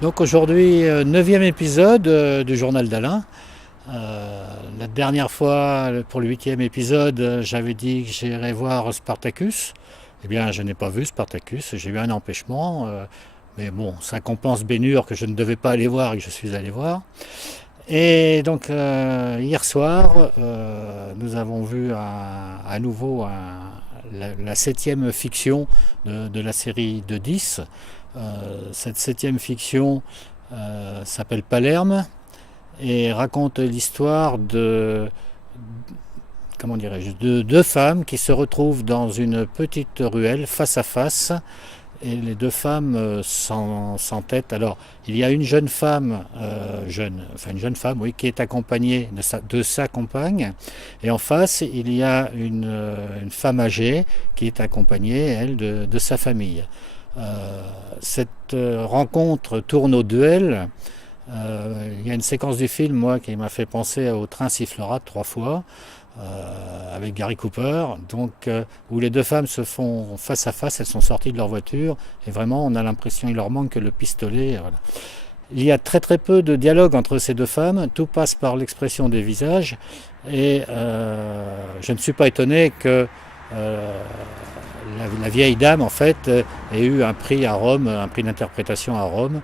Donc aujourd'hui, 9e épisode du journal d'Alain. La dernière fois, pour le 8e épisode, j'avais dit que j'irais voir Spartacus. Eh bien, je n'ai pas vu Spartacus, j'ai eu un empêchement. Mais bon, ça compense Ben-Hur que je ne devais pas aller voir et que je suis allé voir. Et donc, hier soir, nous avons vu à nouveau la 7e fiction de la série de 10. Cette 7e fiction s'appelle Palerme et raconte l'histoire comment dirais-je, de deux femmes qui se retrouvent dans une petite ruelle face à face. Et les deux femmes s'entêtent. Alors, il y a une jeune femme, une jeune femme, oui, qui est accompagnée de sa compagne. Et en face, il y a une femme âgée qui est accompagnée, elle, de sa famille. Cette rencontre tourne au duel. Il y a une séquence du film, moi, qui m'a fait penser au Train sifflera 3 fois. Avec Gary Cooper, donc où les deux femmes se font face à face, elles sont sorties de leur voiture et vraiment on a l'impression qu'il leur manque que le pistolet. Voilà. Il y a très très peu de dialogue entre ces deux femmes, tout passe par l'expression des visages et je ne suis pas étonné que la vieille dame en fait ait eu un prix à Rome, un prix d'interprétation à Rome.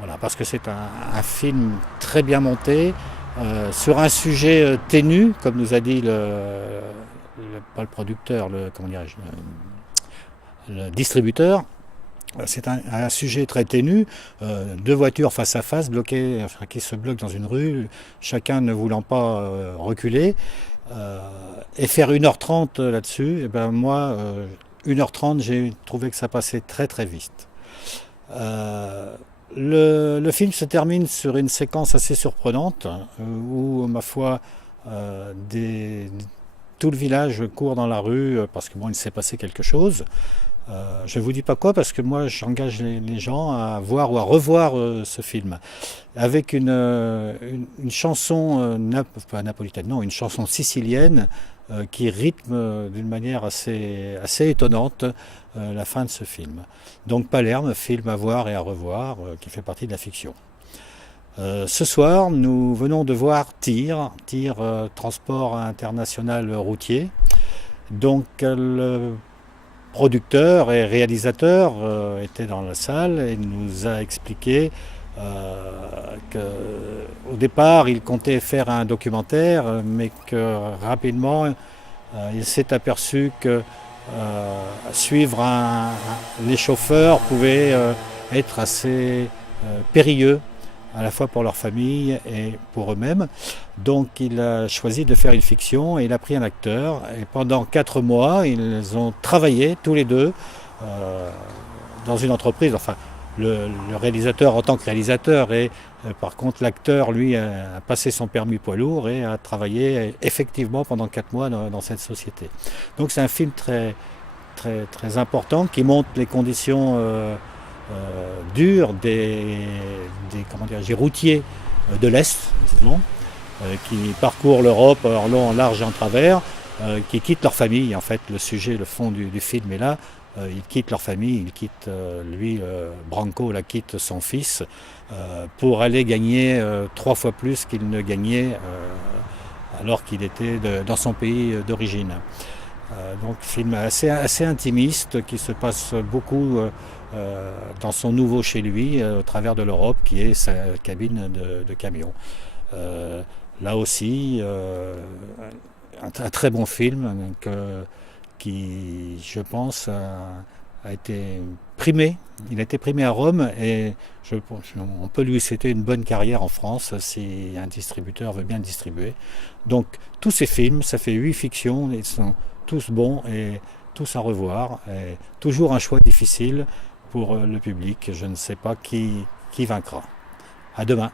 Voilà, parce que c'est un film très bien monté. Sur un sujet ténu, comme nous a dit pas le producteur, le distributeur, c'est un sujet très ténu, deux voitures face à face, bloquées, enfin, qui se bloquent dans une rue, chacun ne voulant pas reculer, et faire 1h30 là-dessus, et ben moi, 1h30, j'ai trouvé que ça passait très très vite. Le film se termine sur une séquence assez surprenante où, ma foi, tout le village court dans la rue parce que bon, il s'est passé quelque chose. Je ne vous dis pas quoi parce que moi j'engage les gens à voir ou à revoir ce film avec une chanson pas napolitaine, non, une chanson sicilienne qui rythme d'une manière assez étonnante la fin de ce film. Donc Palerme, film à voir et à revoir, qui fait partie de la fiction. Ce soir, nous venons de voir TIR, Transport International Routier. Donc le producteur et réalisateur était dans la salle et nous a expliqué qu'au départ il comptait faire un documentaire mais que rapidement il s'est aperçu que suivre les chauffeurs pouvait être assez périlleux à la fois pour leur famille et pour eux-mêmes. Donc il a choisi de faire une fiction et il a pris un acteur. Et pendant 4 mois, ils ont travaillé tous les deux dans une entreprise. Enfin, le réalisateur en tant que réalisateur et par contre l'acteur, lui, a passé son permis poids lourd et a travaillé effectivement pendant 4 mois dans cette société. Donc c'est un film très, très, très important qui montre les conditions dures des routiers de l'Est, disons, qui parcourent l'Europe en long, en large et en travers, qui quittent leur famille. En fait, le sujet, le fond du film est là. Ils quittent leur famille, ils quittent, lui, Branco, quitte son fils, pour aller gagner 3 fois plus qu'il ne gagnait alors qu'il était dans son pays d'origine. Donc film assez intimiste qui se passe beaucoup dans son nouveau chez lui au travers de l'Europe qui est sa cabine de camion. Là aussi un très bon film donc, qui je pense a été primé. Il a été primé à Rome et on peut lui souhaiter une bonne carrière en France si un distributeur veut bien le distribuer. Donc tous ces films, ça fait 8 fictions, ils sont tous bons et tous à revoir. Et toujours un choix difficile pour le public. Je ne sais pas qui vaincra. À demain.